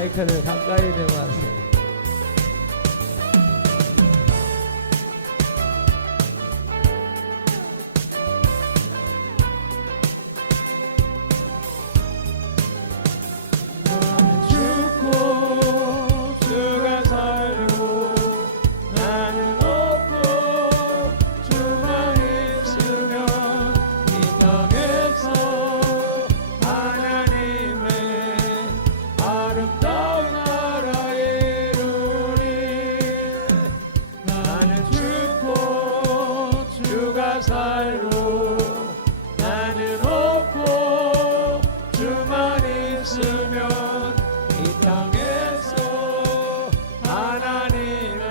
마이크를 가까이 대고 하세요. 살고 나는 없고 주만 있으면 이 땅에서 하나님의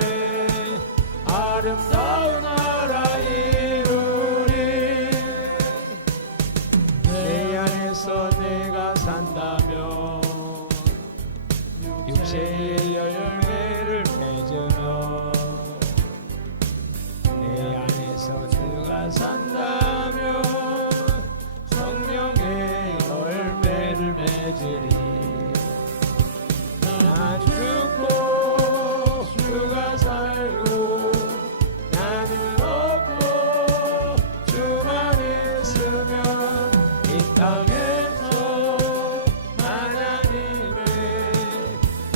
아름다운 나라 이루리. 내 안에서 내가 산다면 육체의 열매를 맺으며 내 안에서 주가 산다면 성령의 열매를 맺으리. 나 죽고 주가 살고 나는 없고 주만 있으면 이 땅에서 하나님의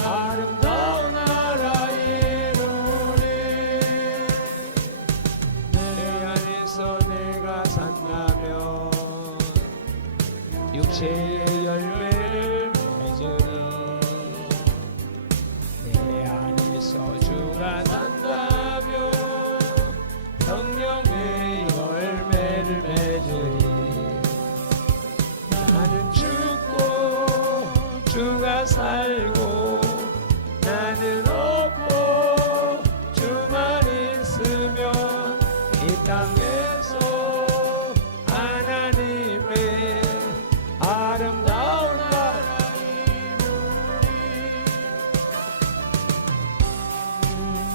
아름다운 나라 이루리. 내 안에서 내가 산다면 육체의 열매를 맺으리. 내 안에서 주가 산다면 성령의 열매를 맺으리. 나는 죽고 주가 살고 나는 없고 주만 있으면 이 땅에서 하나님의 아름다운 나라 이루리.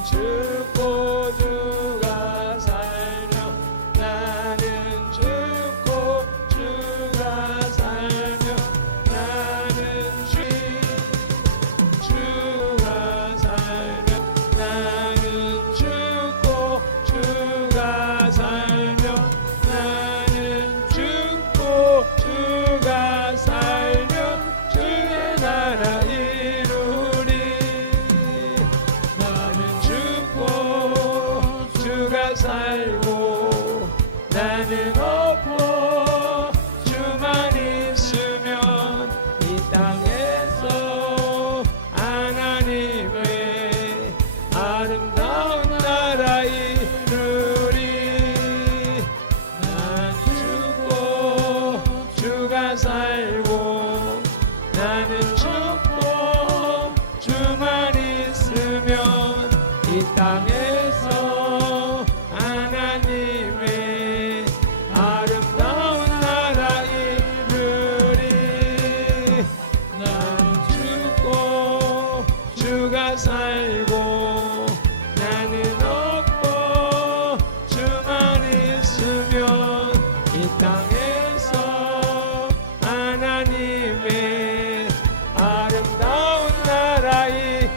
죽고 주가 살며 나는 죽고 주가 살며 나는 주가 살며 나는 죽고 주가 살며 나는 죽고 주가 살며 주의 나라 이루리. 나는 죽고 주가 살고 나는 없고 주만 있으면 이 땅에서 하나님의 아름다운 나라 이루리. 난 죽고 주가 살고 나는 죽고 주만 있으면 이 땅에서 하나님의 아름다운 나라 이루리. 나는 죽고 주가 살고 나는 없고 주만 있으면 이 땅에서 하나님의 아름다운 나라 이루리.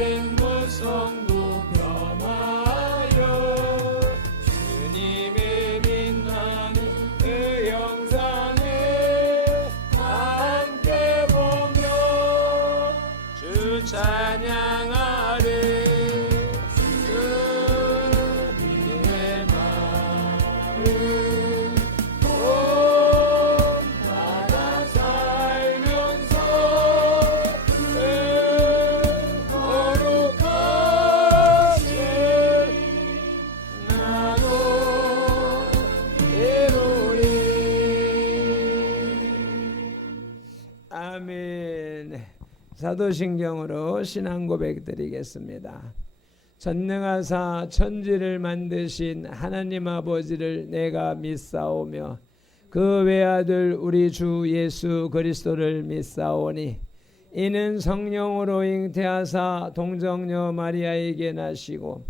마른 모성도 변하여 주님의 빛나는 그 영상을 함께 보며 주 찬양하리. 주님의 마음 아멘. 사도신경으로 신앙 고백 드리겠습니다. 전능하사 천지를 만드신 하나님 아버지를 내가 믿사오며 그 외아들 우리 주 예수 그리스도를 믿사오니 이는 성령으로 잉태하사 동정녀 마리아에게 나시고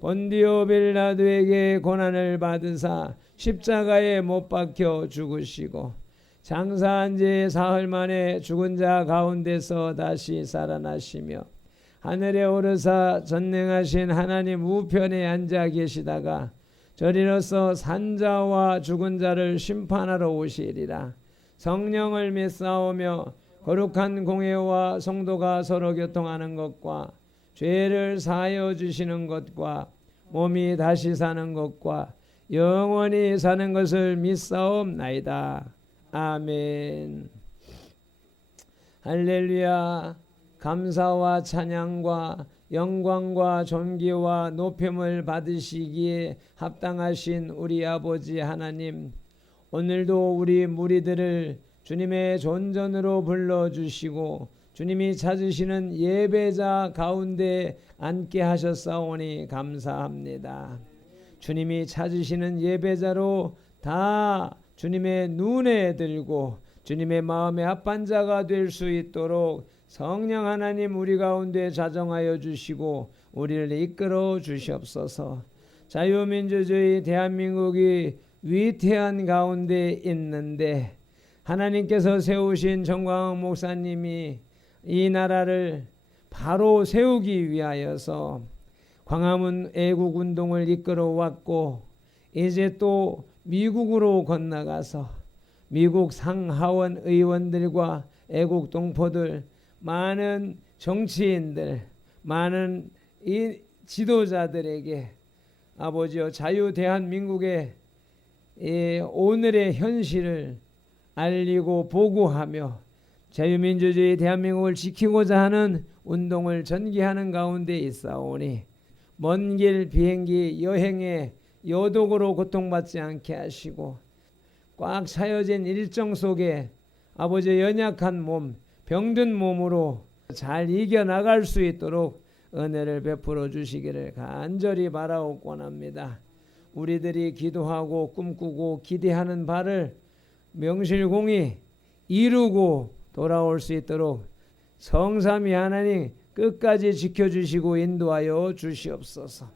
본디오 빌라도에게 고난을 받으사 십자가에 못 박혀 죽으시고 장사한 지 사흘 만에 죽은 자 가운데서 다시 살아나시며 하늘에 오르사 전능하신 하나님 우편에 앉아 계시다가 저리로서 산자와 죽은 자를 심판하러 오시리라. 성령을 믿사오며 거룩한 공회와 성도가 서로 교통하는 것과 죄를 사하여 주시는 것과 몸이 다시 사는 것과 영원히 사는 것을 믿사옵나이다. 아멘. 할렐루야. 감사와 찬양과 영광과 존귀와 높임을 받으시기에 합당하신 우리 아버지 하나님, 오늘도 우리 무리들을 주님의 존전으로 불러주시고 주님이 찾으시는 예배자 가운데 앉게 하셨사오니 감사합니다. 주님이 찾으시는 예배자로 다 주님의 눈에 들고 주님의 마음의 합반자가 될 수 있도록 성령 하나님 우리 가운데 자정하여 주시고 우리를 이끌어 주시옵소서. 자유민주주의 대한민국이 위태한 가운데 있는데 하나님께서 세우신 정광훈 목사님이 이 나라를 바로 세우기 위하여서 광화문 애국운동을 이끌어 왔고 이제 또 미국으로 건너가서 미국 상하원 의원들과 애국 동포들, 많은 정치인들, 많은 이 지도자들에게 아버지여 자유 대한민국의 오늘의 현실을 알리고 보고하며 자유민주주의 대한민국을 지키고자 하는 운동을 전개하는 가운데 있사오니 먼 길 비행기 여행에 여독으로 고통받지 않게 하시고 꽉 차여진 일정 속에 아버지의 연약한 몸, 병든 몸으로 잘 이겨나갈 수 있도록 은혜를 베풀어 주시기를 간절히 바라옵고 원합니다. 우리들이 기도하고 꿈꾸고 기대하는 바를 명실공히 이루고 돌아올 수 있도록 성삼위 하나님 끝까지 지켜주시고 인도하여 주시옵소서.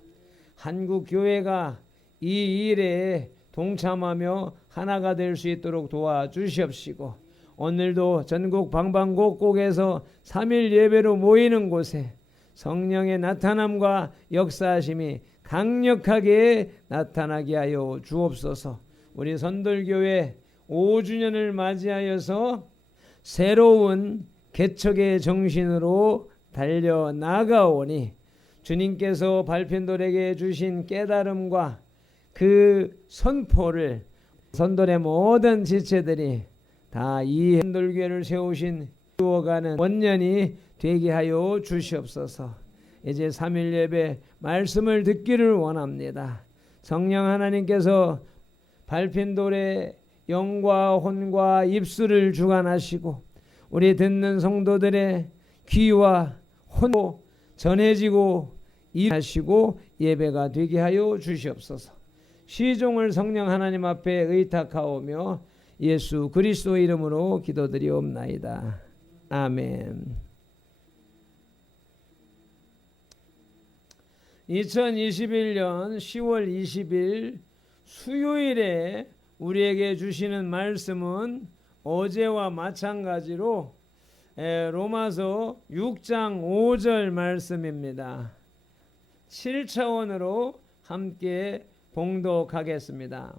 한국 교회가 이 일에 동참하며 하나가 될 수 있도록 도와주시옵시고 오늘도 전국 방방곡곡에서 3일 예배로 모이는 곳에 성령의 나타남과 역사하심이 강력하게 나타나게 하여 주옵소서. 우리 선돌교회 5주년을 맞이하여서 새로운 개척의 정신으로 달려나가오니 주님께서 발편돌에게 주신 깨달음과 그 선포를 선돌의 모든 지체들이 다 이 선돌교회를 세우신 이루어가는 원년이 되게 하여 주시옵소서. 이제 3일 예배 말씀을 듣기를 원합니다. 성령 하나님께서 발편돌의 영과 혼과 입술을 주관하시고 우리 듣는 성도들의 귀와 혼도 전해지고 일하시고 예배가 되게 하여 주시옵소서. 시종을 성령 하나님 앞에 의탁하오며 예수 그리스도 이름으로 기도드리옵나이다. 아멘. 2021년 10월 20일 수요일에 우리에게 주시는 말씀은 어제와 마찬가지로 로마서 6장 5절 말씀입니다. 7차원으로 함께 봉독하겠습니다.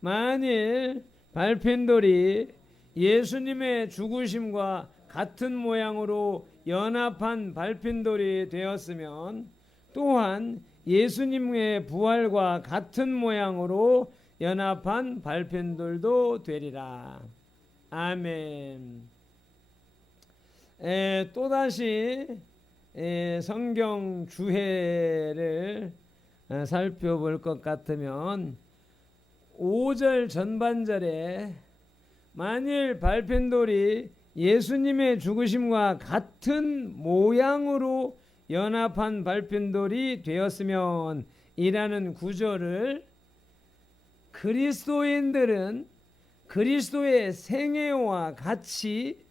만일 발핀돌이 예수님의 죽으심과 같은 모양으로 연합한 발핀돌이 되었으면 또한 예수님의 부활과 같은 모양으로 연합한 발핀돌도 되리라. 아멘. 또다시 성경 주해를 살펴볼 것 같으면 5절 전반절에 만일 발핀돌이 예수님의 죽으심과 같은 모양으로 연합한 발핀돌이 되었으면 이라는 구절을 그리스도인들은 그리스도의 생애와 같이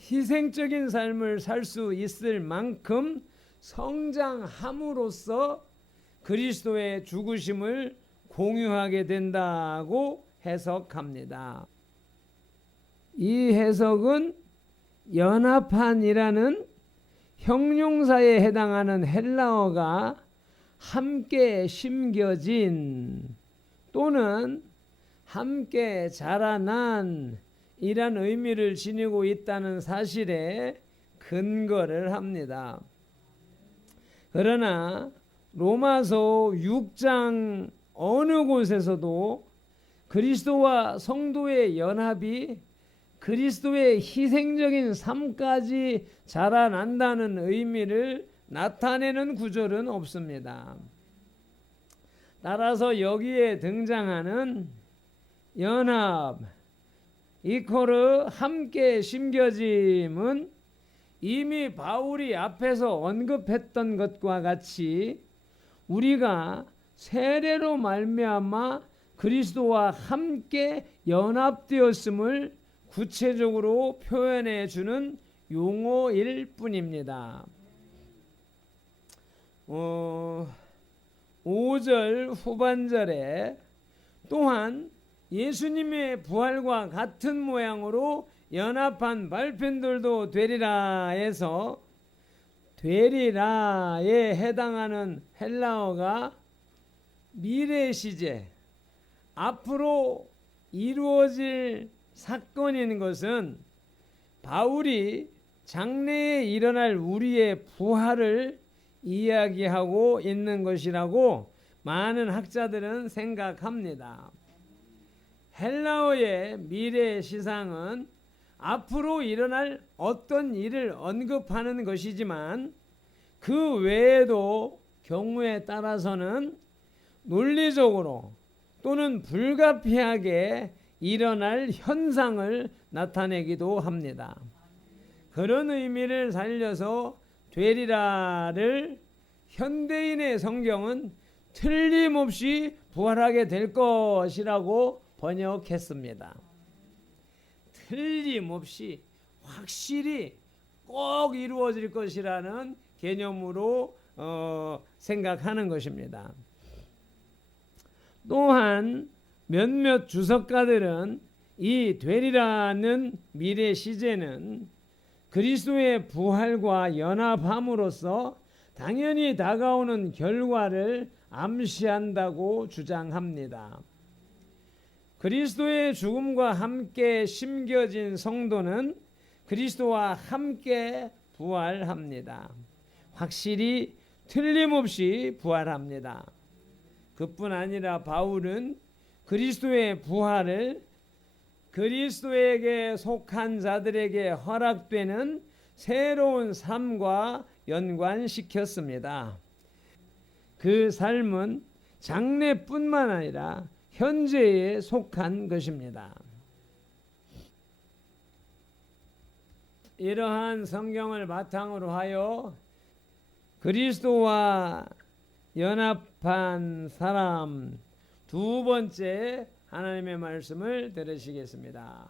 희생적인 삶을 살 수 있을 만큼 성장함으로써 그리스도의 죽으심을 공유하게 된다고 해석합니다. 이 해석은 연합한이라는 형용사에 해당하는 헬라어가 함께 심겨진 또는 함께 자라난 이란 의미를 지니고 있다는 사실에 근거를 합니다. 그러나 로마서 6장 어느 곳에서도 그리스도와 성도의 연합이 그리스도의 희생적인 삶까지 자라난다는 의미를 나타내는 구절은 없습니다. 따라서 여기에 등장하는 연합, 이코르 함께 심겨짐은 이미 바울이 앞에서 언급했던 것과 같이 우리가 세례로 말미암아 그리스도와 함께 연합되었음을 구체적으로 표현해 주는 용어일 뿐입니다. 5절 후반절에 또한 예수님의 부활과 같은 모양으로 연합한 발핀돌도 되리라 해서 되리라에 해당하는 헬라어가 미래 시제, 앞으로 이루어질 사건인 것은 바울이 장래에 일어날 우리의 부활을 이야기하고 있는 것이라고 많은 학자들은 생각합니다. 헬라어의 미래 시상은 앞으로 일어날 어떤 일을 언급하는 것이지만 그 외에도 경우에 따라서는 논리적으로 또는 불가피하게 일어날 현상을 나타내기도 합니다. 그런 의미를 살려서 되리라를 현대인의 성경은 틀림없이 부활하게 될 것이라고 번역했습니다. 틀림없이 확실히 꼭 이루어질 것이라는 개념으로 생각하는 것입니다. 또한 몇몇 주석가들은 이 되리라는 미래 시제는 그리스도의 부활과 연합함으로써 당연히 다가오는 결과를 암시한다고 주장합니다. 그리스도의 죽음과 함께 심겨진 성도는 그리스도와 함께 부활합니다. 확실히 틀림없이 부활합니다. 그뿐 아니라 바울은 그리스도의 부활을 그리스도에게 속한 자들에게 허락되는 새로운 삶과 연관시켰습니다. 그 삶은 장래뿐만 아니라 현재에 속한 것입니다. 이러한 성경을 바탕으로 하여 그리스도와 연합한 사람 두 번째 하나님의 말씀을 들으시겠습니다.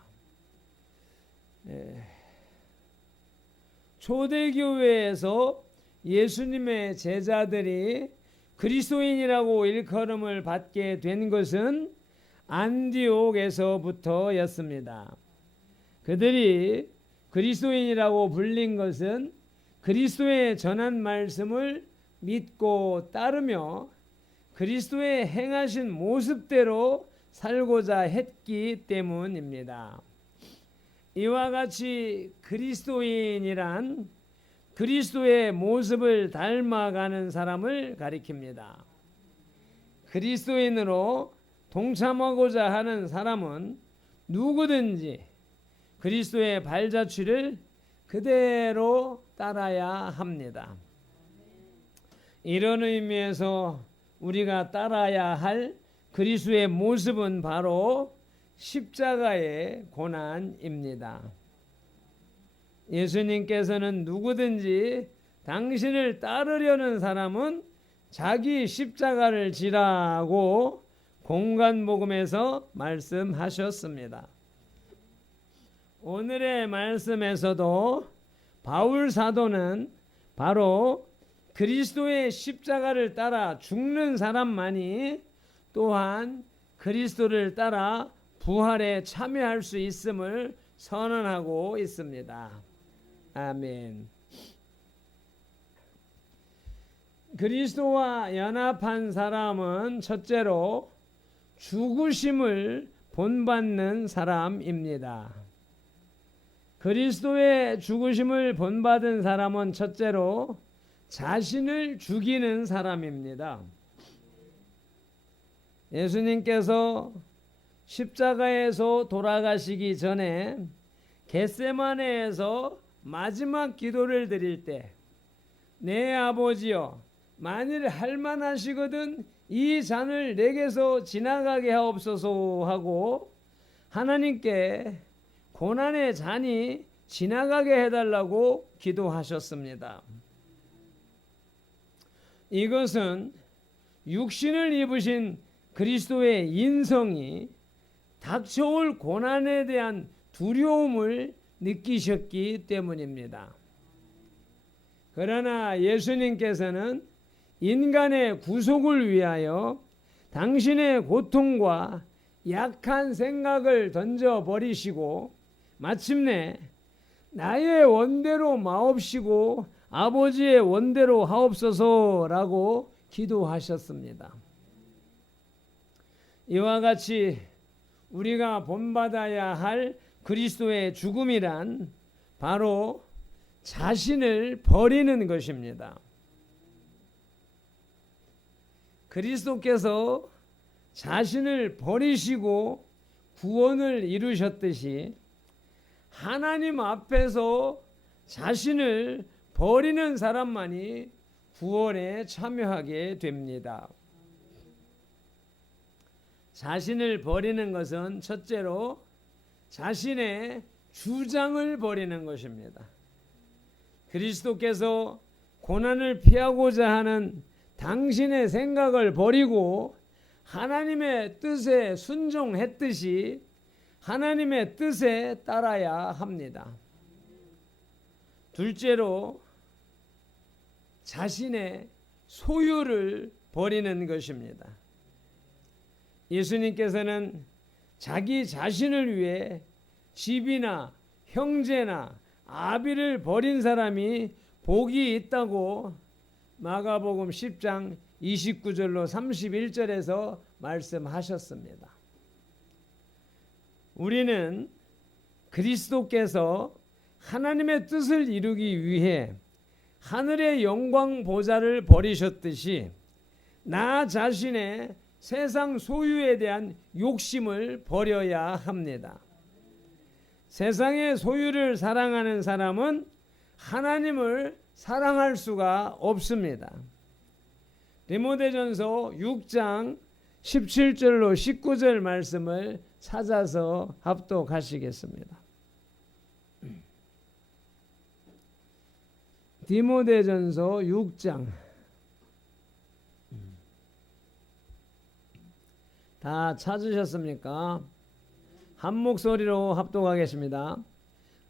초대교회에서 예수님의 제자들이 그리스도인이라고 일컬음을 받게 된 것은 안디옥에서부터였습니다. 그들이 그리스도인이라고 불린 것은 그리스도의 전한 말씀을 믿고 따르며 그리스도의 행하신 모습대로 살고자 했기 때문입니다. 이와 같이 그리스도인이란 그리스도의 모습을 닮아가는 사람을 가리킵니다. 그리스도인으로 동참하고자 하는 사람은 누구든지 그리스도의 발자취를 그대로 따라야 합니다. 이런 의미에서 우리가 따라야 할 그리스도의 모습은 바로 십자가의 고난입니다. 예수님께서는 누구든지 당신을 따르려는 사람은 자기 십자가를 지라고 공관복음에서 말씀하셨습니다. 오늘의 말씀에서도 바울 사도는 바로 그리스도의 십자가를 따라 죽는 사람만이 또한 그리스도를 따라 부활에 참여할 수 있음을 선언하고 있습니다. 아멘. 그리스도와 연합한 사람은 첫째로 죽으심을 본받는 사람입니다. 그리스도의 죽으심을 본받은 사람은 첫째로 자신을 죽이는 사람입니다. 예수님께서 십자가에서 돌아가시기 전에 겟세마네에서 마지막 기도를 드릴 때 내 아버지여 만일 할만하시거든 이 잔을 내게서 지나가게 하옵소서 하고 하나님께 고난의 잔이 지나가게 해달라고 기도하셨습니다. 이것은 육신을 입으신 그리스도의 인성이 닥쳐올 고난에 대한 두려움을 느끼셨기 때문입니다. 그러나 예수님께서는 인간의 구속을 위하여 당신의 고통과 약한 생각을 던져버리시고 마침내 나의 원대로 마옵시고 아버지의 원대로 하옵소서라고 기도하셨습니다. 이와 같이 우리가 본받아야 할 그리스도의 죽음이란 바로 자신을 버리는 것입니다. 그리스도께서 자신을 버리시고 구원을 이루셨듯이 하나님 앞에서 자신을 버리는 사람만이 구원에 참여하게 됩니다. 자신을 버리는 것은 첫째로 자신의 주장을 버리는 것입니다. 그리스도께서 고난을 피하고자 하는 당신의 생각을 버리고 하나님의 뜻에 순종했듯이 하나님의 뜻에 따라야 합니다. 둘째로 자신의 소유를 버리는 것입니다. 예수님께서는 자기 자신을 위해 집이나 형제나 아비를 버린 사람이 복이 있다고 마가복음 10장 29절로 31절에서 말씀하셨습니다. 우리는 그리스도께서 하나님의 뜻을 이루기 위해 하늘의 영광 보좌를 버리셨듯이 나 자신의 세상 소유에 대한 욕심을 버려야 합니다. 세상의 소유를 사랑하는 사람은 하나님을 사랑할 수가 없습니다. 디모데전서 6장 17절로 19절 말씀을 찾아서 합독하시겠습니다. 디모데전서 6장 다 찾으셨습니까? 한 목소리로 합독하겠습니다.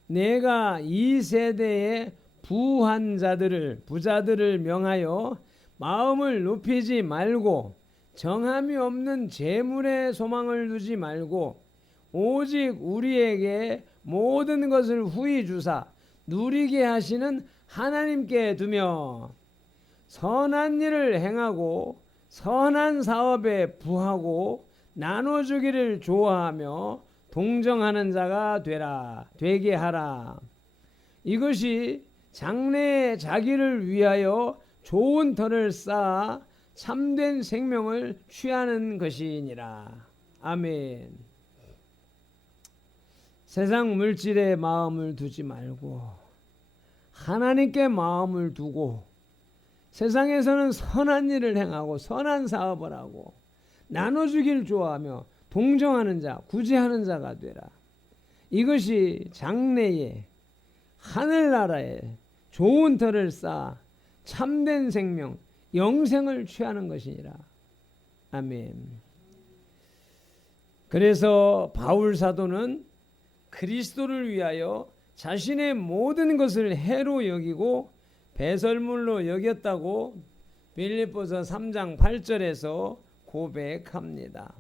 내가 이 세대의 부한 자들을 부자들을 명하여 마음을 높이지 말고 정함이 없는 재물에 소망을 두지 말고 오직 우리에게 모든 것을 후히 주사 누리게 하시는 하나님께 두며 선한 일을 행하고 선한 사업에 부하고 나눠주기를 좋아하며 동정하는 자가 되게 하라. 이것이 장래에 자기를 위하여 좋은 터를 쌓아 참된 생명을 취하는 것이니라. 아멘. 세상 물질에 마음을 두지 말고 하나님께 마음을 두고 세상에서는 선한 일을 행하고 선한 사업을 하고 나눠주기를 좋아하며 동정하는 자, 구제하는 자가 되라. 이것이 장래에 하늘나라에 좋은 터를 쌓아 참된 생명, 영생을 취하는 것이니라. 아멘. 그래서 바울 사도는 그리스도를 위하여 자신의 모든 것을 해로 여기고 배설물로 여겼다고 빌립보서 3장 8절에서 고백합니다.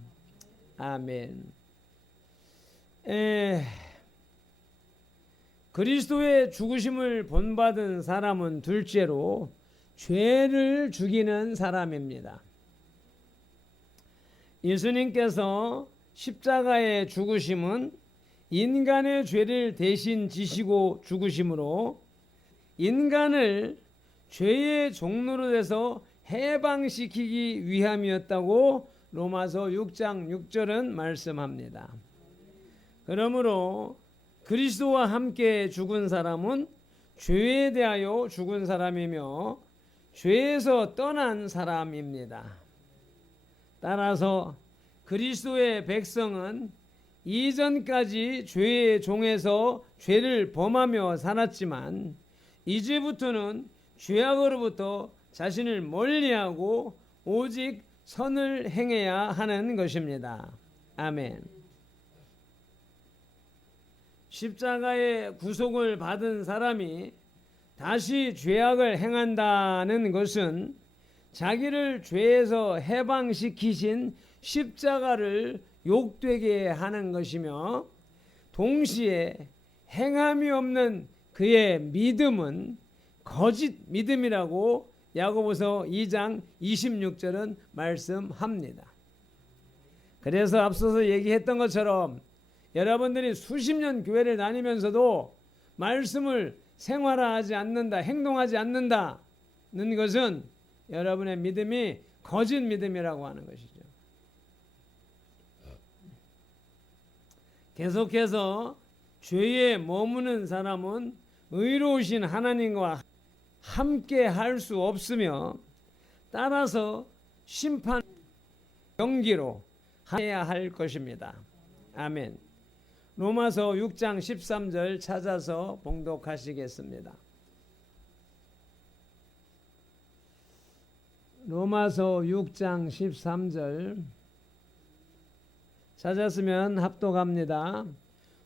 아멘. 그리스도의 죽으심을 본받은 사람은 둘째로 죄를 죽이는 사람입니다. 예수님께서 십자가의 죽으심은 인간의 죄를 대신 지시고 죽으심으로 인간을 죄의 종로로 돼서 해방시키기 위함이었다고 로마서 6장 6절은 말씀합니다. 그러므로 그리스도와 함께 죽은 사람은 죄에 대하여 죽은 사람이며 죄에서 떠난 사람입니다. 따라서 그리스도의 백성은 이전까지 죄의 종에서 죄를 범하며 살았지만 이제부터는 죄악으로부터 자신을 멀리하고 오직 선을 행해야 하는 것입니다. 아멘. 십자가의 구속을 받은 사람이 다시 죄악을 행한다는 것은 자기를 죄에서 해방시키신 십자가를 욕되게 하는 것이며 동시에 행함이 없는 그의 믿음은 거짓 믿음이라고 야고보서 2장 26절은 말씀합니다. 그래서 앞서서 얘기했던 것처럼 여러분들이 수십 년 교회를 다니면서도 말씀을 생활하지 않는다, 행동하지 않는다는 것은 여러분의 믿음이 거짓 믿음이라고 하는 것이죠. 계속해서 죄에 머무는 사람은 의로우신 하나님과 함께 할 수 없으며 따라서 심판 경기로 해야 할 것입니다. 아멘. 로마서 6장 13절 찾아서 봉독하시겠습니다. 로마서 6장 13절 찾았으면 합독합니다.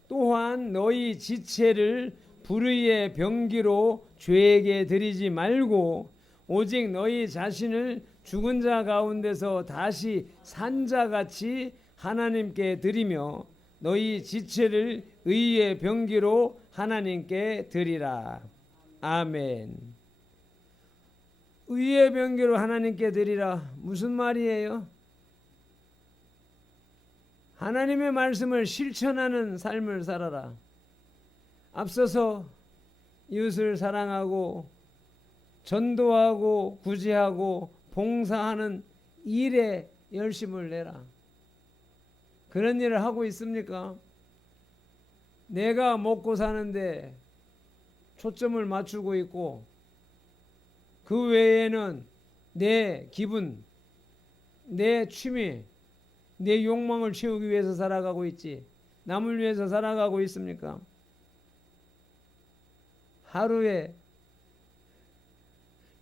또한 너희 지체를 불의의 병기로 죄에게 드리지 말고 오직 너희 자신을 죽은 자 가운데서 다시 산 자같이 하나님께 드리며 너희 지체를 의의 병기로 하나님께 드리라. 아멘. 의의 병기로 하나님께 드리라. 무슨 말이에요? 하나님의 말씀을 실천하는 삶을 살아라. 앞서서 이웃을 사랑하고 전도하고 구제하고 봉사하는 일에 열심을 내라. 그런 일을 하고 있습니까? 내가 먹고 사는데 초점을 맞추고 있고 그 외에는 내 기분, 내 취미, 내 욕망을 채우기 위해서 살아가고 있지 남을 위해서 살아가고 있습니까? 하루에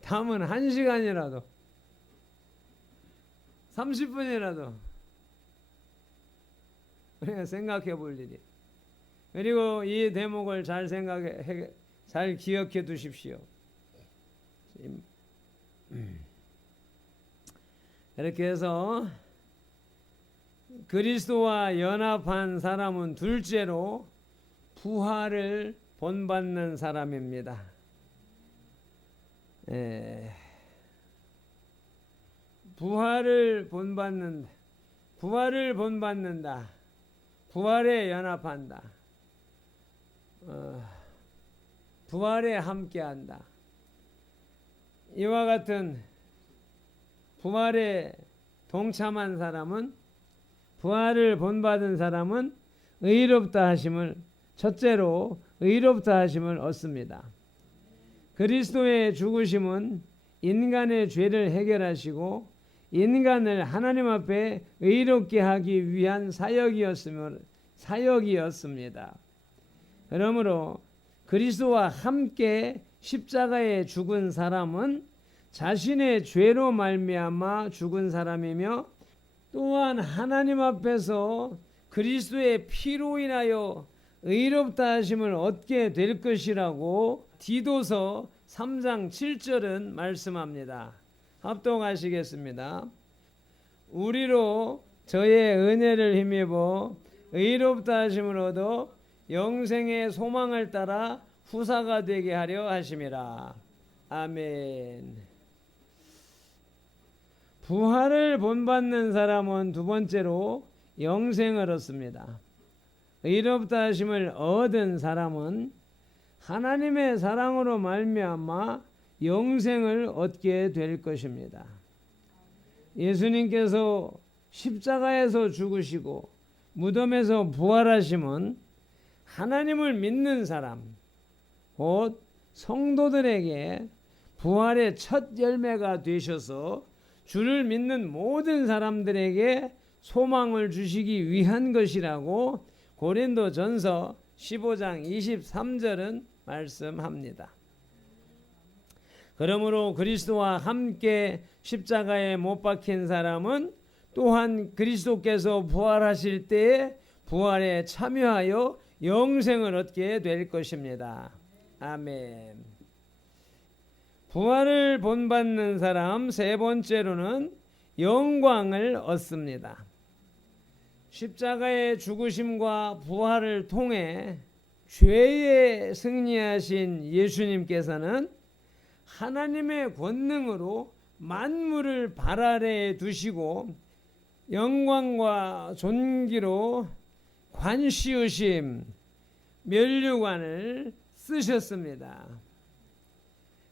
담은 1시간이라도 30분이라도 우리가 생각해 볼 일이. 그리고 이 대목을 잘 기억해 두십시오. 이렇게 해서 그리스도와 연합한 사람은 둘째로 부활을 본받는 사람입니다. 부활을 본받는다. 부활에 연합한다. 부활에 함께한다. 이와 같은 부활에 동참한 사람은, 부활을 본받은 사람은 의롭다 하심을, 첫째로 의롭다 하심을 얻습니다. 그리스도의 죽으심은 인간의 죄를 해결하시고 인간을 하나님 앞에 의롭게 하기 위한 사역이었습니다. 그러므로 그리스도와 함께 십자가에 죽은 사람은 자신의 죄로 말미암아 죽은 사람이며, 또한 하나님 앞에서 그리스도의 피로 인하여 의롭다 하심을 얻게 될 것이라고 디도서 3장 7절은 말씀합니다. 합독하시겠습니다. 우리로 저의 은혜를 힘입어 의롭다 하심을 얻어 영생의 소망을 따라 후사가 되게 하려 하심이라. 아멘. 부활을 본받는 사람은 두 번째로 영생을 얻습니다. 의롭다 하심을 얻은 사람은 하나님의 사랑으로 말미암아 영생을 얻게 될 것입니다. 예수님께서 십자가에서 죽으시고 무덤에서 부활하심은 하나님을 믿는 사람, 곧 성도들에게 부활의 첫 열매가 되셔서 주를 믿는 모든 사람들에게 소망을 주시기 위한 것이라고 고린도전서 15장 23절은 말씀합니다. 그러므로 그리스도와 함께 십자가에 못 박힌 사람은 또한 그리스도께서 부활하실 때에 부활에 참여하여 영생을 얻게 될 것입니다. 아멘. 부활을 본받는 사람 세 번째로는 영광을 얻습니다. 십자가의 죽으심과 부활을 통해 죄에 승리하신 예수님께서는 하나님의 권능으로 만물을 발 아래에 두시고 영광과 존귀로 관시우심 면류관을 쓰셨습니다.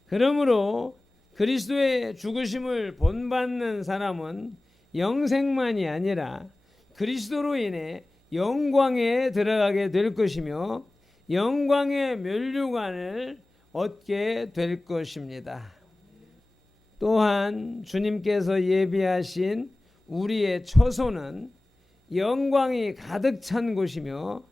그러므로 그리스도의 죽으심을 본받는 사람은 영생만이 아니라 그리스도로 인해 영광에 들어가게 될 것이며 영광의 면류관을 얻게 될 것입니다. 또한 주님께서 예비하신 우리의 처소는 영광이 가득 찬 곳이며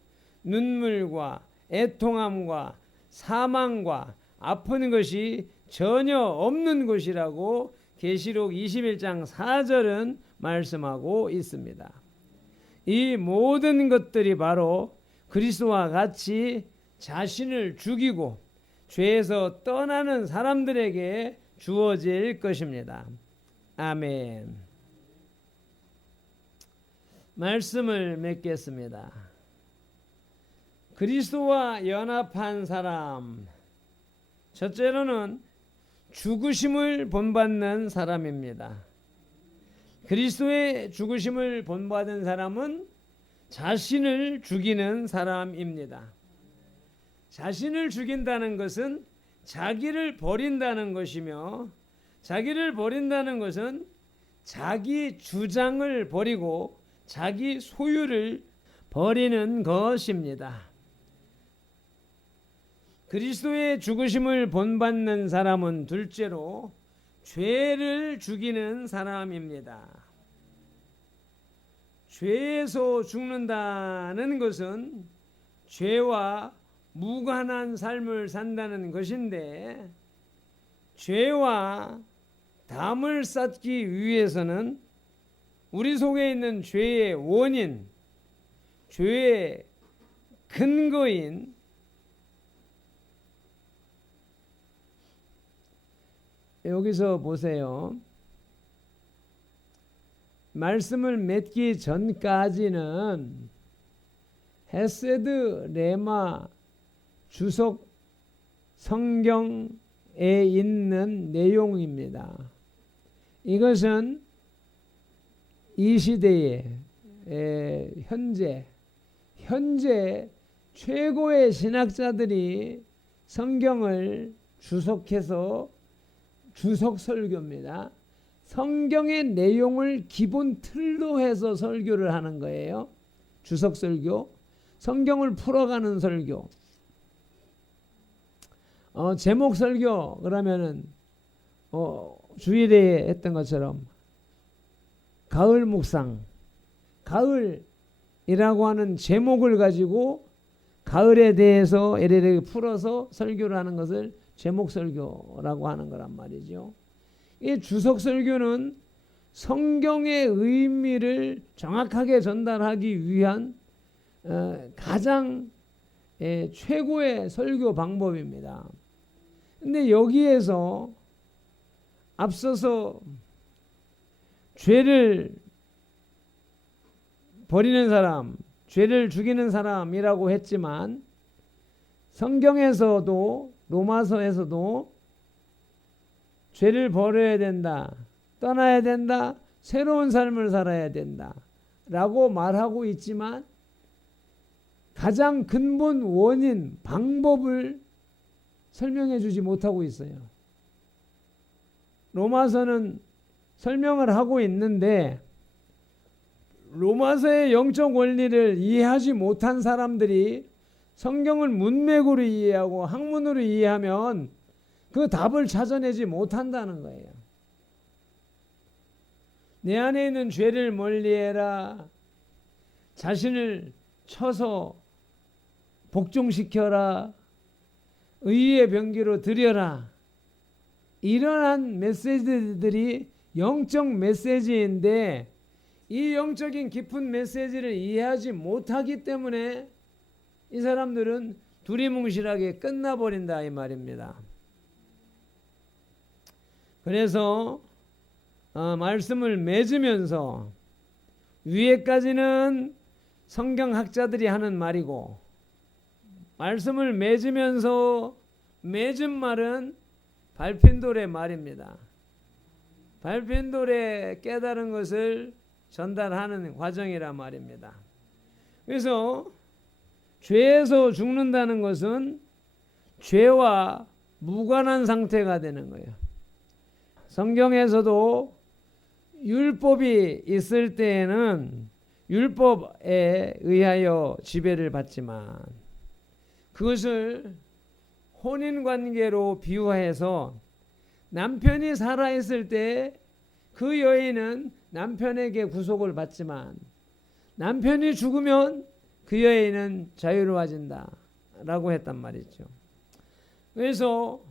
눈물과 애통함과 사망과 아픈 것이 전혀 없는 곳이라고 계시록 21장 4절은 말씀하고 있습니다. 이 모든 것들이 바로 그리스도와 같이 자신을 죽이고 죄에서 떠나는 사람들에게 주어질 것입니다. 아멘. 말씀을 맺겠습니다. 그리스도와 연합한 사람, 첫째로는 죽으심을 본받는 사람입니다. 그리스도의 죽으심을 본받은 사람은 자신을 죽이는 사람입니다. 자신을 죽인다는 것은 자기를 버린다는 것이며, 자기를 버린다는 것은 자기 주장을 버리고 자기 소유를 버리는 것입니다. 그리스도의 죽으심을 본받는 사람은 둘째로 죄를 죽이는 사람입니다. 죄에서 죽는다는 것은 죄와 무관한 삶을 산다는 것인데, 죄와 담을 쌓기 위해서는 우리 속에 있는 죄의 원인, 죄의 근거인 여기서 보세요. 말씀을 맺기 전까지는 헤세드 레마 주석 성경에 있는 내용입니다. 이것은 이 시대에 현재 최고의 신학자들이 성경을 주석해서 주석 설교입니다. 성경의 내용을 기본 틀로 해서 설교를 하는 거예요. 주석 설교. 성경을 풀어가는 설교. 제목 설교 그러면은 주일에 했던 것처럼 가을 묵상, 가을이라고 하는 제목을 가지고 가을에 대해서 에레레 풀어서 설교를 하는 것을 제목 설교라고 하는 거란 말이죠. 이 주석 설교는 성경의 의미를 정확하게 전달하기 위한 가장 최고의 설교 방법입니다. 근데 여기에서 앞서서 죄를 버리는 사람, 죄를 죽이는 사람이라고 했지만 성경에서도 로마서에서도 죄를 버려야 된다, 떠나야 된다, 새로운 삶을 살아야 된다 라고 말하고 있지만 가장 근본 원인, 방법을 설명해 주지 못하고 있어요. 로마서는 설명을 하고 있는데 로마서의 영적 원리를 이해하지 못한 사람들이 성경을 문맥으로 이해하고 학문으로 이해하면 그 답을 찾아내지 못한다는 거예요. 내 안에 있는 죄를 멀리해라, 자신을 쳐서 복종시켜라, 의의 병기로 드려라, 이러한 메시지들이 영적 메시지인데 이 영적인 깊은 메시지를 이해하지 못하기 때문에 이 사람들은 두리뭉실하게 끝나버린다 이 말입니다. 그래서 말씀을 맺으면서 위에까지는 성경학자들이 하는 말이고 말씀을 맺으면서 맺은 말은 밟힌 돌의 말입니다. 밟힌 돌에 깨달은 것을 전달하는 과정이란 말입니다. 그래서 죄에서 죽는다는 것은 죄와 무관한 상태가 되는 거예요. 성경에서도 율법이 있을 때에는 율법에 의하여 지배를 받지만 그것을 혼인관계로 비유해서 남편이 살아있을 때 그 여인은 남편에게 구속을 받지만 남편이 죽으면 그 여인은 자유로워진다 라고 했단 말이죠. 그래서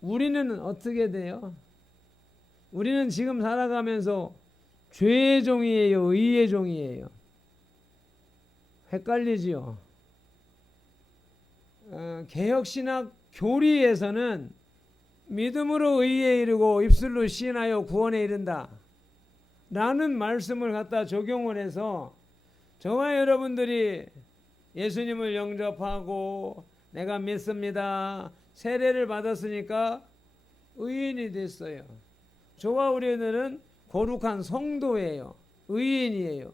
우리는 어떻게 돼요? 우리는 지금 살아가면서 죄의 종이에요, 의의 종이에요? 헷갈리지요. 개혁신학 교리에서는 믿음으로 의에 이르고 입술로 시인하여 구원에 이른다 라는 말씀을 갖다 적용을 해서 저와 여러분들이 예수님을 영접하고 내가 믿습니다, 세례를 받았으니까 의인이 됐어요. 저와 우리들은 거룩한 성도예요. 의인이에요.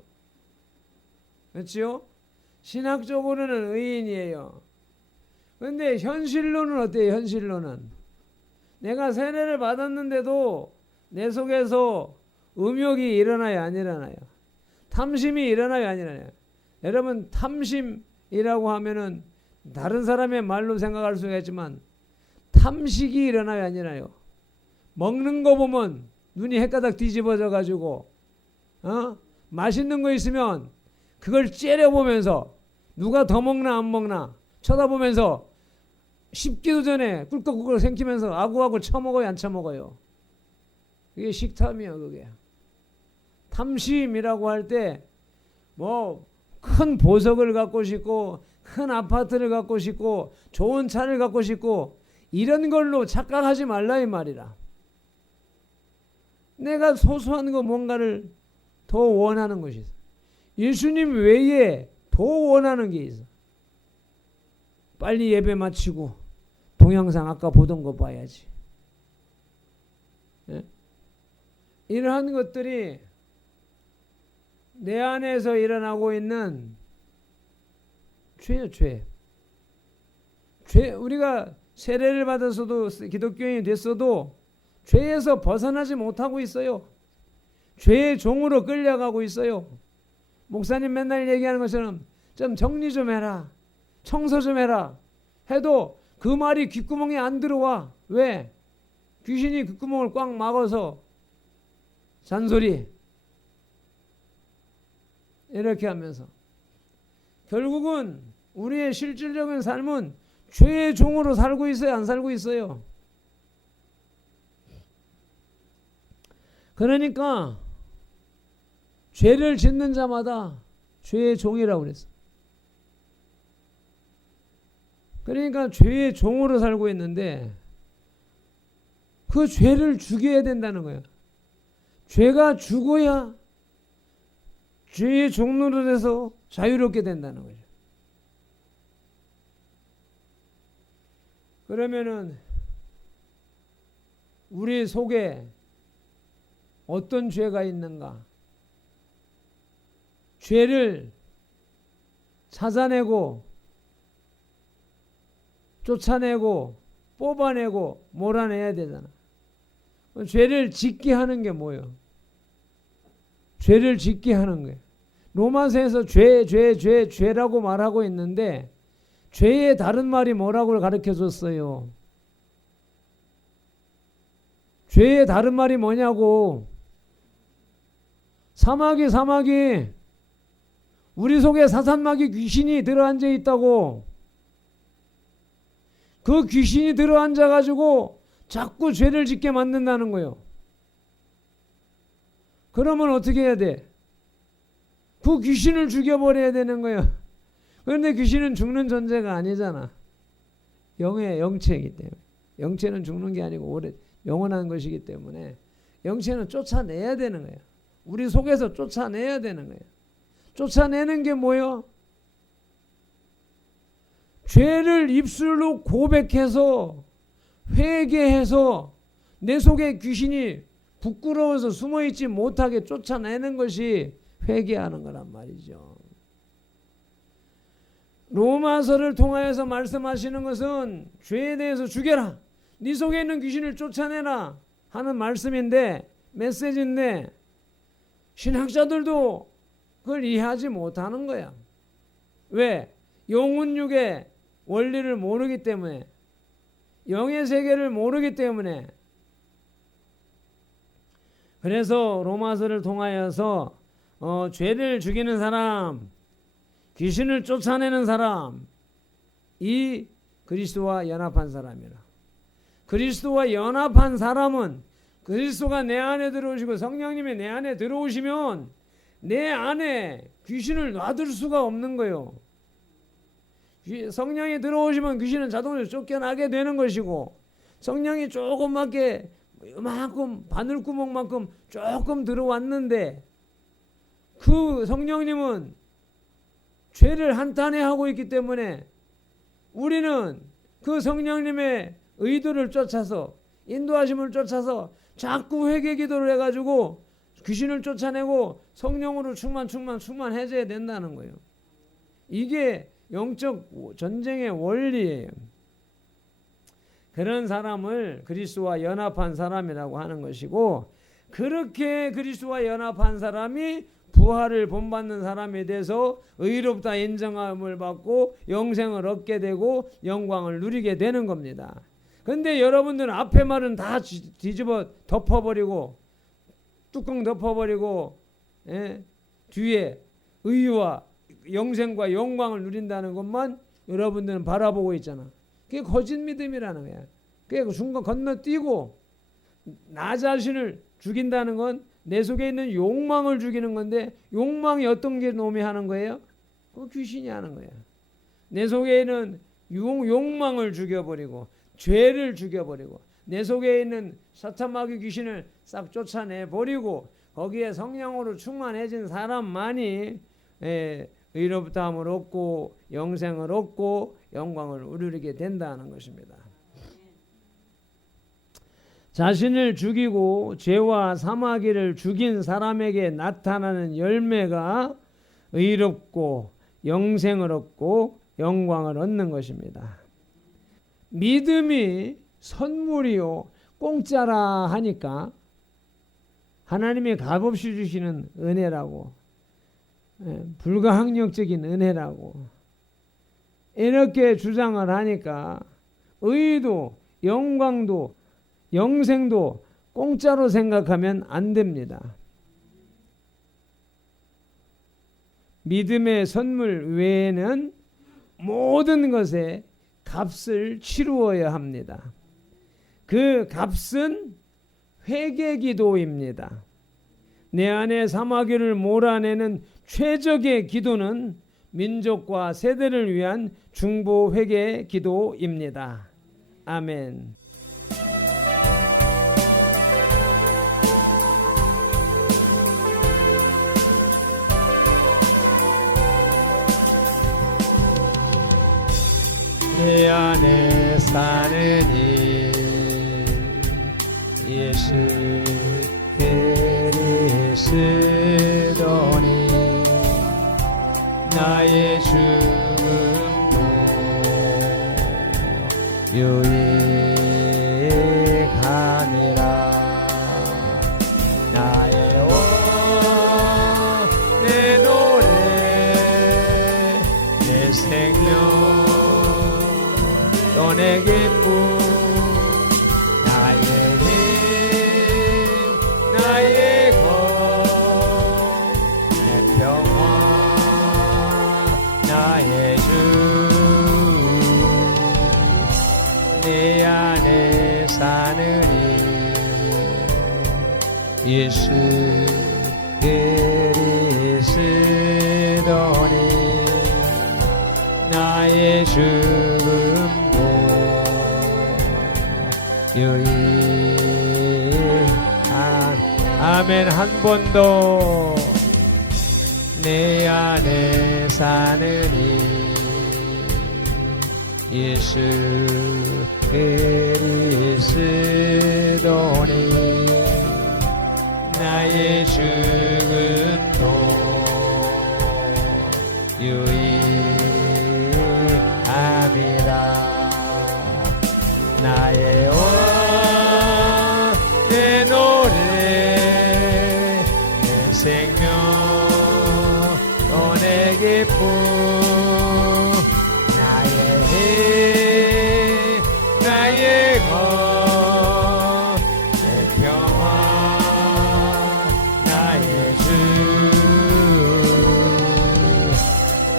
그렇죠? 신학적으로는 의인이에요. 그런데 현실로는 어때요? 현실로는 내가 세례를 받았는데도 내 속에서 음욕이 일어나요, 안 일어나요? 탐심이 일어나요, 안 일어나요? 여러분, 탐심이라고 하면은 다른 사람의 말로 생각할 수가 있지만 탐식이 일어나요, 안 일어나요? 먹는 거 보면 눈이 헷가닥 뒤집어져 가지고 맛있는 거 있으면 그걸 째려보면서 누가 더 먹나 안 먹나 쳐다보면서 씹기도 전에 꿀꺽꿀꺽 생기면서 아구아구 쳐먹어요, 안 쳐먹어요? 그게 식탐이에요. 그게 탐심이라고 할 때 뭐 큰 보석을 갖고 싶고 큰 아파트를 갖고 싶고 좋은 차를 갖고 싶고 이런 걸로 착각하지 말라 이 말이라. 내가 소소한 거 뭔가를 더 원하는 것이 있어. 예수님 외에 더 원하는 게 있어. 빨리 예배 마치고 동영상 아까 보던 거 봐야지. 예? 이러한 것들이 내 안에서 일어나고 있는 죄예요, 죄. 우리가 세례를 받아서도 기독교인이 됐어도 죄에서 벗어나지 못하고 있어요. 죄의 종으로 끌려가고 있어요. 목사님 맨날 얘기하는 것처럼 좀 정리 좀 해라, 청소 좀 해라 해도 그 말이 귓구멍에 안 들어와. 왜? 귀신이 귓구멍을 꽉 막아서 잔소리 이렇게 하면서 결국은 우리의 실질적인 삶은 죄의 종으로 살고 있어요, 안 살고 있어요? 그러니까 죄를 짓는 자마다 죄의 종이라고 그랬어. 그러니까 죄의 종으로 살고 있는데 그 죄를 죽여야 된다는 거야. 죄가 죽어야 죄의 종로로 돼서 자유롭게 된다는 거죠. 그러면은 우리 속에 어떤 죄가 있는가? 죄를 찾아내고 쫓아내고 뽑아내고 몰아내야 되잖아. 죄를 짓게 하는 게 뭐예요? 죄를 짓게 하는 거예요. 로마서에서 죄라고 말하고 있는데 죄의 다른 말이 뭐라고 가르쳐 줬어요? 죄의 다른 말이 뭐냐고. 사마귀 우리 속에 사산마귀 귀신이 들어앉아 있다고. 그 귀신이 들어앉아 가지고 자꾸 죄를 짓게 만든다는 거예요. 그러면 어떻게 해야 돼? 그 귀신을 죽여버려야 되는 거예요. 그런데 귀신은 죽는 존재가 아니잖아. 영의 영체이기 때문에. 영체는 죽는 게 아니고 오래 영원한 것이기 때문에 영체는 쫓아내야 되는 거예요. 우리 속에서 쫓아내야 되는 거예요. 쫓아내는 게 뭐예요? 죄를 입술로 고백해서 회개해서 내 속에 귀신이 부끄러워서 숨어있지 못하게 쫓아내는 것이 회개하는 거란 말이죠. 로마서를 통하여서 말씀하시는 것은 죄에 대해서 죽여라, 네 속에 있는 귀신을 쫓아내라 하는 말씀인데, 메시지인데 신학자들도 그걸 이해하지 못하는 거야. 왜? 영혼육의 원리를 모르기 때문에, 영의 세계를 모르기 때문에. 그래서 로마서를 통하여서 죄를 죽이는 사람, 귀신을 쫓아내는 사람, 이 그리스도와 연합한 사람이라. 그리스도와 연합한 사람은 그리스도가 내 안에 들어오시고 성령님이 내 안에 들어오시면 내 안에 귀신을 놔둘 수가 없는 거예요. 성령이 들어오시면 귀신은 자동으로 쫓겨나게 되는 것이고, 성령이 조금밖에 이만큼 바늘구멍만큼 조금 들어왔는데 그 성령님은 죄를 한탄해 하고 있기 때문에 우리는 그 성령님의 의도를 쫓아서, 인도하심을 쫓아서 자꾸 회개 기도를 해가지고 귀신을 쫓아내고 성령으로 충만해져야 된다는 거예요. 이게 영적 전쟁의 원리예요. 그런 사람을 그리스도와 연합한 사람이라고 하는 것이고, 그렇게 그리스도와 연합한 사람이 부활을 본받는 사람에 대해서 의롭다 인정함을 받고 영생을 얻게 되고 영광을 누리게 되는 겁니다. 근데 여러분들은 앞에 말은 다 뒤집어 덮어버리고 뚜껑 덮어버리고, 뒤에 의와 영생과 영광을 누린다는 것만 여러분들은 바라보고 있잖아. 그게 거짓 믿음이라는 거야. 그게 순간 건너뛰고 나 자신을 죽인다는 건 내 속에 있는 욕망을 죽이는 건데, 욕망이 어떤 게 놈이 하는 거예요? 그 귀신이 하는 거야. 내 속에 있는 욕망을 죽여버리고 죄를 죽여버리고 내 속에 있는 사탄마귀 귀신을 싹 쫓아내버리고 거기에 성령으로 충만해진 사람만이 의롭다함을 얻고 영생을 얻고 영광을 우리에게 된다는 것입니다. 자신을 죽이고 죄와 사마귀를 죽인 사람에게 나타나는 열매가 의롭고 영생을 얻고 영광을 얻는 것입니다. 믿음이 선물이요 공짜라 하니까 하나님이 값없이 주시는 은혜라고, 불가항력적인 은혜라고 이렇게 주장을 하니까 의도 영광도 영생도 공짜로 생각하면 안 됩니다. 믿음의 선물 외에는 모든 것에 값을 치루어야 합니다. 그 값은 회개기도입니다. 내 안에 사마귀를 몰아내는 최적의 기도는 민족과 세대를 위한 중보 회개 기도입니다. 아멘. 내 안에 사는 이 예수 그리스도니 나의 죽음도 유익함이라. 나의 내 노래 내 생명 또 내 기쁨 나의 힘 나의 것 내 평화 나의 주 내 안에 사느니 예수 그리스도니 나의 죽음 아멘. 한 번 더. 내 안에 사느니 예수 그리스도니 나의 죽음도 유익함이라. 나의 내 노래 내 생명 또 내 기쁨 나의 힘 나의 것 내 평화 나의 주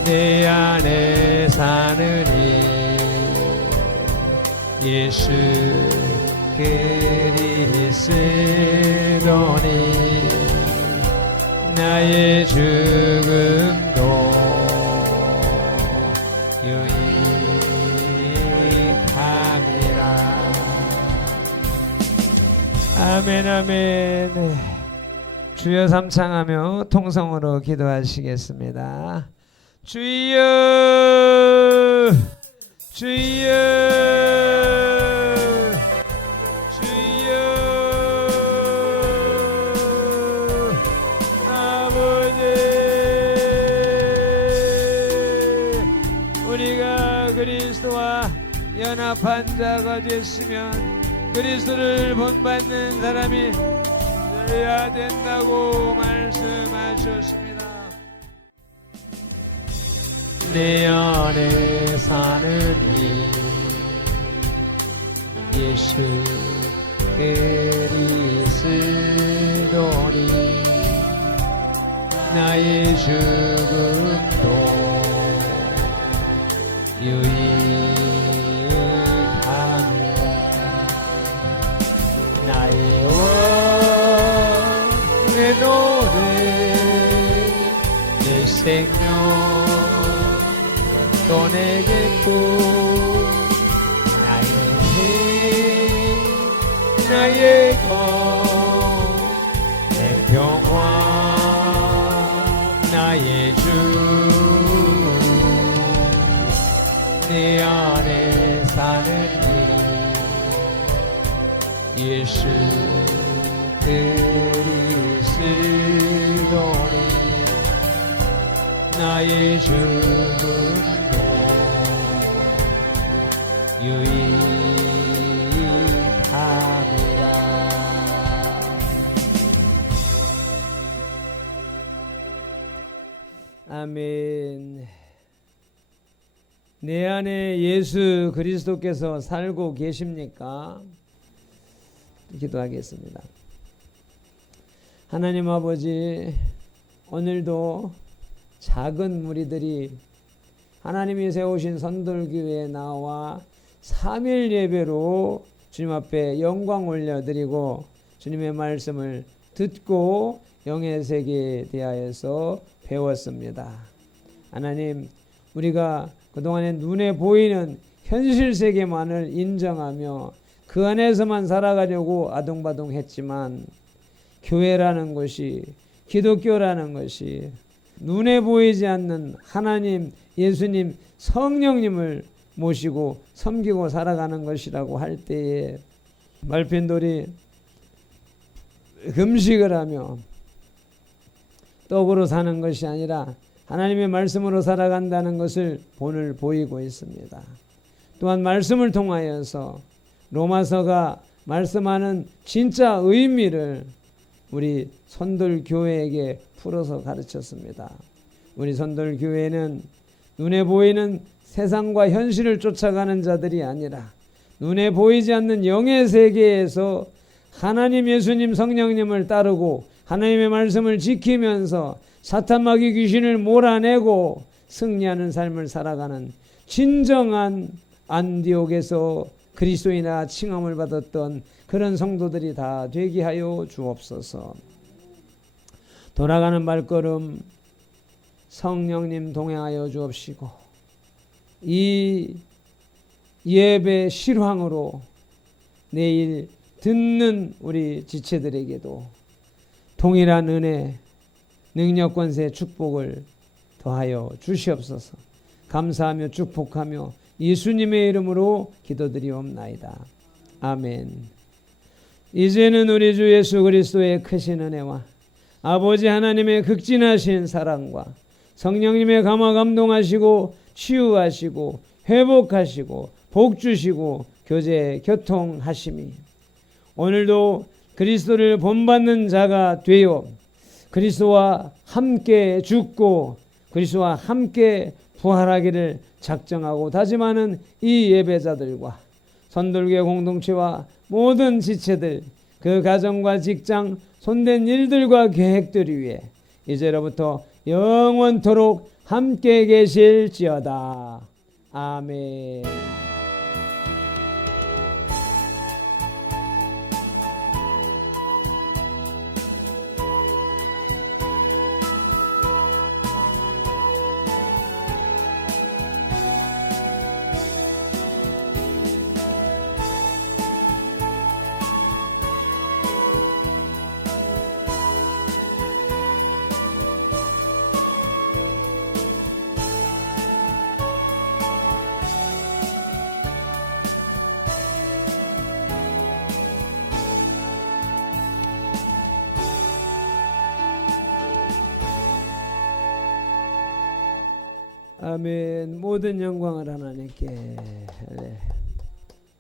내 안에 사느니 예수 그리스도니 나의 죽음도 유익함이라. 아멘 아멘. 주여 삼창하며 통성으로 기도하시겠습니다. 주여 주여 주여 아버지 우리가 그리스도와 연합한 자가 됐으면 그리스도를 본받는 사람이 되어야 된다고 말씀하셨습니다. 내 안에 사느니 예수 그리스도니 나의 죽음도 유익함이라. 나의 내 노래 내 생명 또 내 기쁨 나의 힘 나의 것 내 평화 나의 주 예수 그리스도니 나의 죽음도 유익함이라. 아멘. 내 안에 예수 그리스도께서 살고 계십니까? 기도하겠습니다. 하나님 아버지, 오늘도 작은 무리들이 하나님이 세우신 선돌교회에 나와 3일 예배로 주님 앞에 영광 올려드리고 주님의 말씀을 듣고 영의 세계에 대하여서 배웠습니다. 하나님, 우리가 그동안에 눈에 보이는 현실 세계만을 인정하며 그 안에서만 살아가려고 아둥바둥했지만 교회라는 것이, 기독교라는 것이 눈에 보이지 않는 하나님, 예수님, 성령님을 모시고 섬기고 살아가는 것이라고 할 때에 말편돌이 금식을 하며 떡으로 사는 것이 아니라 하나님의 말씀으로 살아간다는 것을 본을 보이고 있습니다. 또한 말씀을 통하여서 로마서가 말씀하는 진짜 의미를 우리 선돌교회에게 풀어서 가르쳤습니다. 우리 선돌교회는 눈에 보이는 세상과 현실을 쫓아가는 자들이 아니라 눈에 보이지 않는 영의 세계에서 하나님, 예수님, 성령님을 따르고 하나님의 말씀을 지키면서 사탄 마귀 귀신을 몰아내고 승리하는 삶을 살아가는 진정한 안디옥에서 그리스도인이라 칭함을 받았던 그런 성도들이 다 되게 하여 주옵소서. 돌아가는 발걸음 성령님 동행하여 주옵시고 이 예배 실황으로 내일 듣는 우리 지체들에게도 동일한 은혜, 능력, 권세, 축복을 더하여 주시옵소서. 감사하며 축복하며 예수님의 이름으로 기도드리옵나이다. 아멘. 이제는 우리 주 예수 그리스도의 크신 은혜와 아버지 하나님의 극진하신 사랑과 성령님의 감화 감동하시고 치유하시고 회복하시고 복주시고 교제 교통하심이 오늘도 그리스도를 본받는 자가 되어 그리스도와 함께 죽고 그리스도와 함께 부활하기를 작정하고 다짐하는 이 예배자들과 선돌교회 공동체와 모든 지체들, 그 가정과 직장, 손댄 일들과 계획들 위해 이제로부터 영원토록 함께 계실지어다. 아멘. 아멘. 모든 영광을 하나님께.